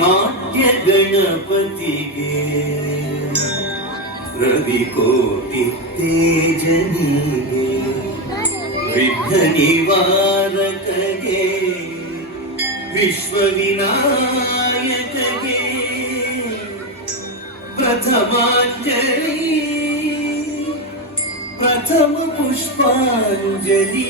ನಾಟ್ಯ ಗಣಪತಿಗೆ ರವಿಕೋಟಿ ತೇಜನಿಗೆ ವಿಘ್ನ ನಿವಾರಕಗೆ ವಿಶ್ವವಿನಾಯಕಗೆ ಪ್ರಥಮಾಂಜಲಿ ಪ್ರಥಮ ಪುಷ್ಪಾಂಜಲಿ.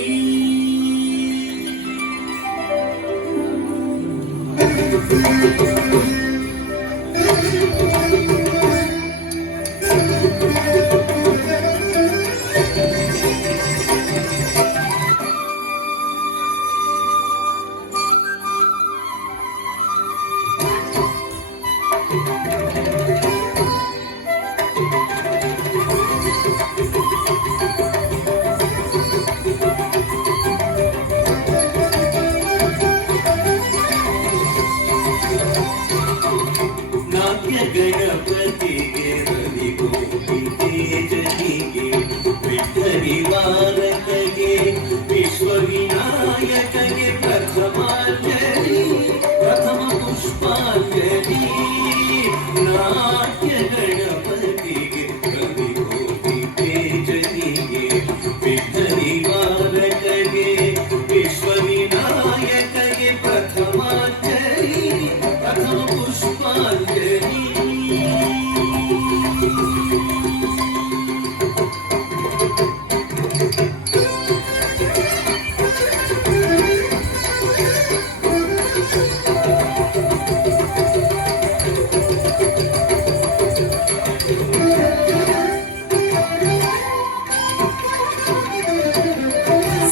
ಗಣಪತಿಗೆ ರವಿಕೋಟಿ ತೇಜನಿಗೆ ವಿಘ್ನ ನಿವಾರಕಗೆ ವಿಶ್ವವಿನಾಯಕಗೆ ಪ್ರಥಮಾಂಜಲಿ ಪ್ರಥಮ ಪುಷ್ಪಾಂಜಲಿ. ನಾಟ್ಯ ಗಣಪತಿಗೆ ರವಿಕೋಟಿ ತೇಜನಿಗೆ ವಿಘ್ನ ನಿವಾರಕಗೆ ವಿಶ್ವವಿನಾಯಕಗೆ ಪ್ರಥಮಾಂಜಲಿ ಪ್ರಥಮ ಪುಷ್ಪಾಂಜಲಿ.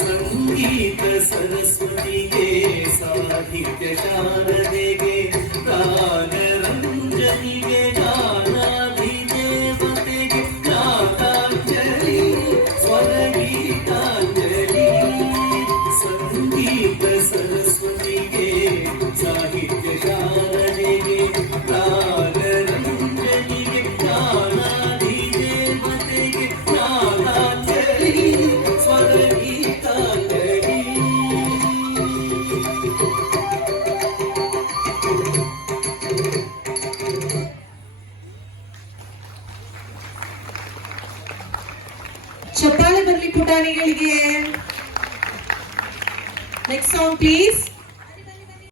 ಸಂಗೀತ ಸರಸ್ವತಿಗೆ ಸಾಹಿತ್ಯ ಶಾರದೆಗೆ ಗಾನರಂಜನಿಗೆ ಗಾನಾಧಿದೇವತೆಗೆ ಗಾನಾಂಜಲಿ ಸ್ವರಗೀತಾಂಜಲಿ. ಸಂಗೀತ ಸರಸ್ವತಿಗೆ ಸಾಹಿತ್ಯ ಶಾರದೆಗೆ ಗಾನರಂಜನಿಗೆ ಗಾನಾಧಿದೇವತೆಗೆ ಗಾನಾಂಜಲಿ ಸ್ವರಗೀತಾಂಜಲಿ. ಚಪ್ಪಾಳೆ ಬರ್ಲಿ ಪುಟಾಣಿಗಳಿಗೆ. Next song please.